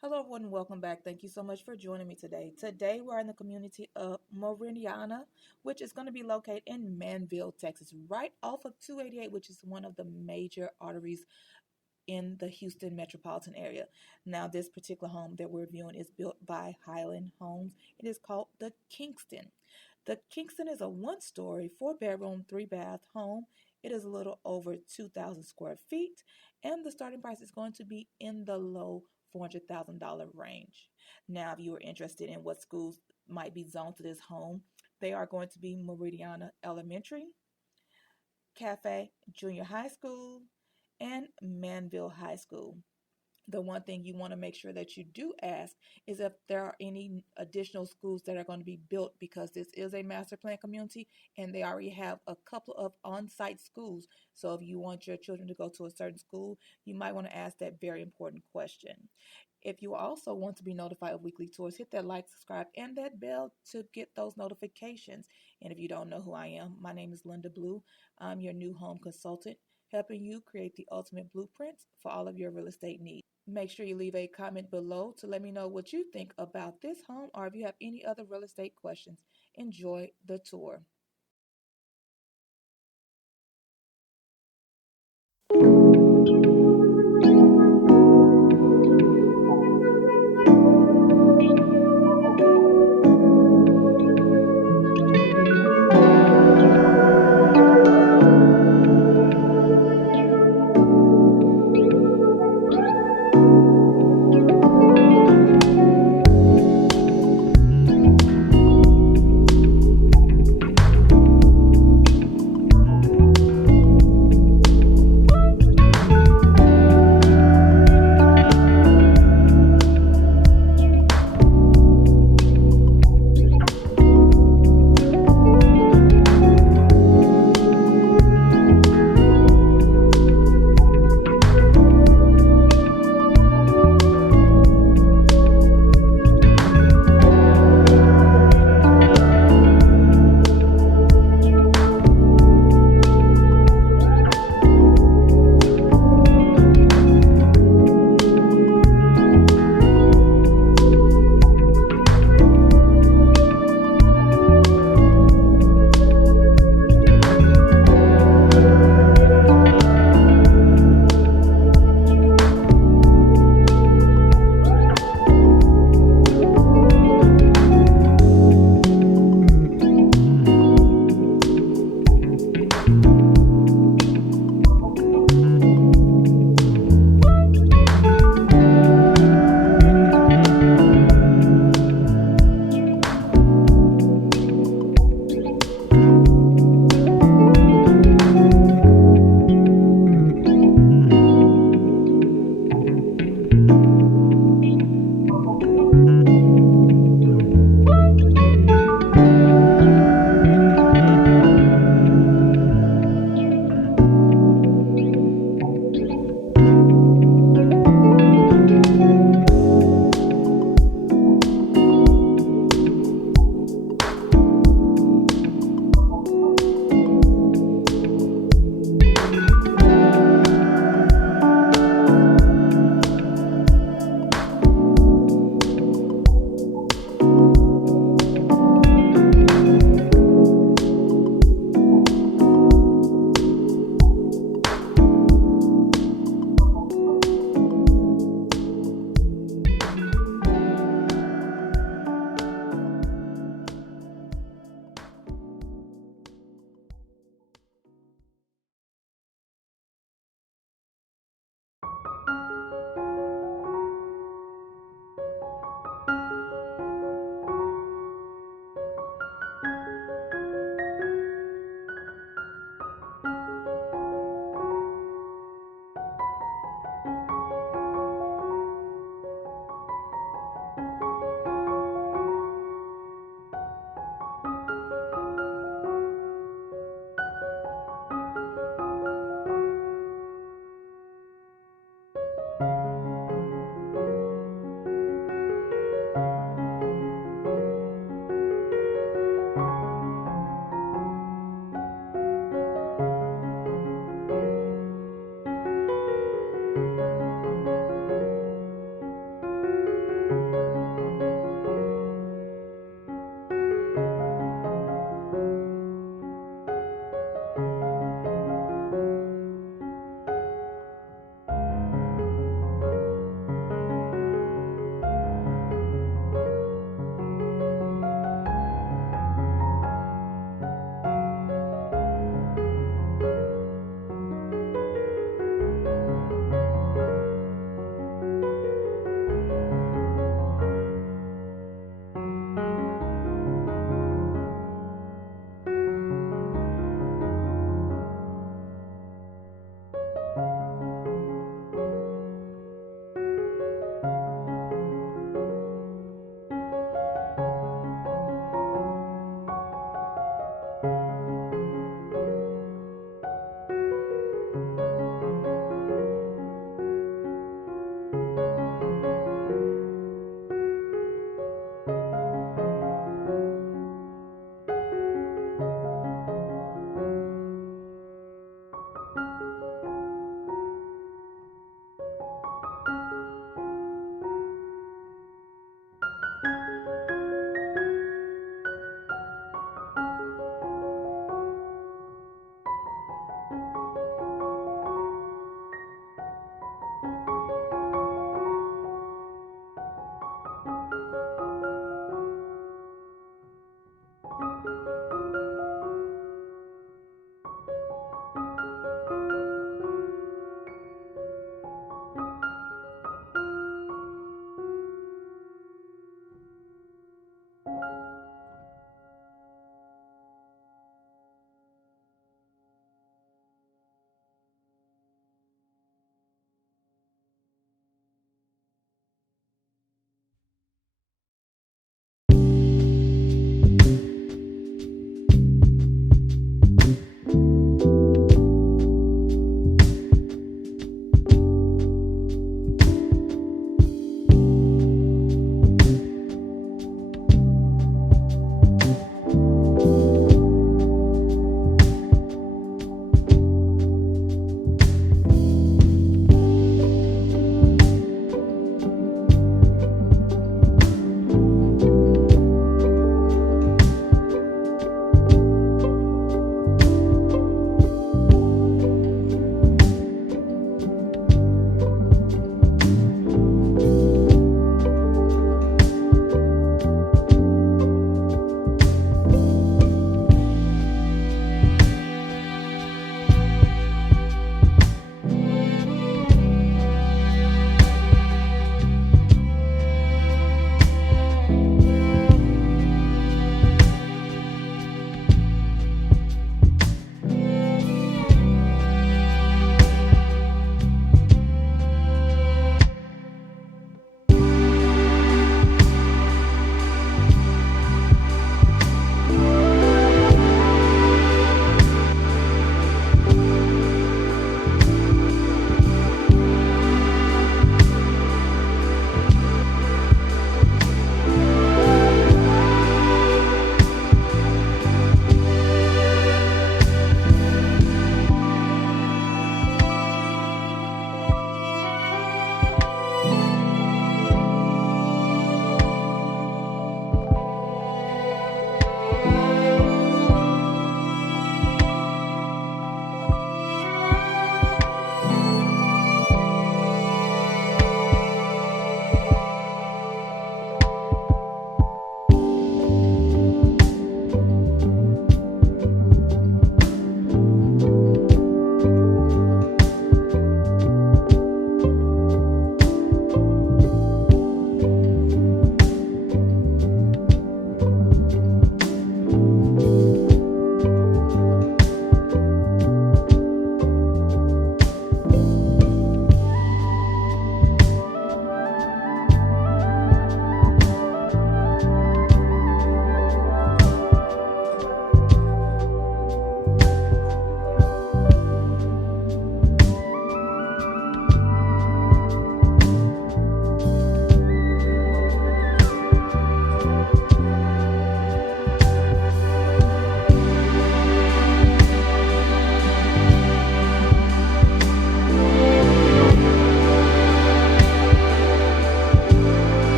Hello, everyone. Welcome back. Thank you so much for joining me today. Today, we're in the community of Meridiana, which is going to be located in Manville, Texas, right off of 288, which is one of the major arteries in the Houston metropolitan area. Now, this particular home that we're viewing is built by Highland Homes. It is called the Kingston. The Kingston is a one-story, four-bedroom, three-bath home. It is a little over 2,000 square feet, and the starting price is going to be in the low $400,000 range. Now, if you are interested in what schools might be zoned to this home, they are going to be Meridiana Elementary, Cafe Junior High School, and Manville High School. The one thing you want to make sure that you do ask is if there are any additional schools that are going to be built, because this is a master plan community and they already have a couple of on-site schools. So if you want your children to go to a certain school, you might want to ask that very important question. If you also want to be notified of weekly tours, hit that like, subscribe, and that bell to get those notifications. And if you don't know who I am, my name is Linda Blue. I'm your new home consultant, helping you create the ultimate blueprints for all of your real estate needs. Make sure you leave a comment below to let me know what you think about this home, or if you have any other real estate questions. Enjoy the tour.